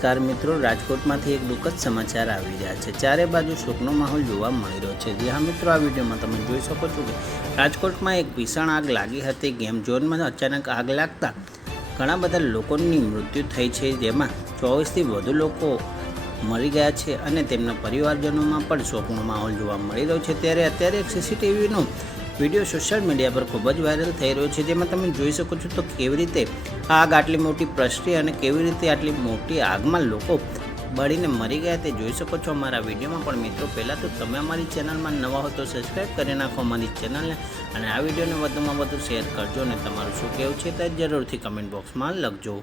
નમસ્કાર મિત્રો, રાજકોટમાંથી એક દુઃખદ સમાચાર આવી રહ્યા છે। ચારે બાજુ શોકનો માહોલ જોવા મળી રહ્યો છે। જી હા મિત્રો, આ વિડીયોમાં તમે જોઈ શકો છો કે રાજકોટમાં એક ભીષણ આગ લાગી હતી। ગેમ ઝોનમાં અચાનક આગ લાગતા ઘણા બધા લોકોની મૃત્યુ થઈ છે, જેમાં 24થી વધુ લોકો મરી ગયા છે અને તેમના પરિવારજનોમાં પણ શોકનો માહોલ જોવા મળી રહ્યો છે। ત્યારે અત્યારે એક સીસીટીવીનો વિડીયો સોશિયલ મીડિયા પર ખૂબ જ વાયરલ થઈ રહ્યો છે, જેમાં તમે જોઈ શકો છો તો કેવી રીતે આગ આટલી મોટી પ્રસરી અને કેવી રીતે આટલી મોટી આગમાં લોકો બળીને મરી ગયા તે જોઈ શકો છો અમારા વિડીયોમાં। પણ મિત્રો, પહેલાં તો તમે અમારી ચેનલમાં નવા હો તો સબસ્ક્રાઈબ કરી નાખો અમારી ચેનલને અને આ વિડીયોને વધુમાં વધુ શેર કરજો અને તમારું શું કહેવું છે તે જરૂરથી કમેન્ટ બોક્સમાં લખજો।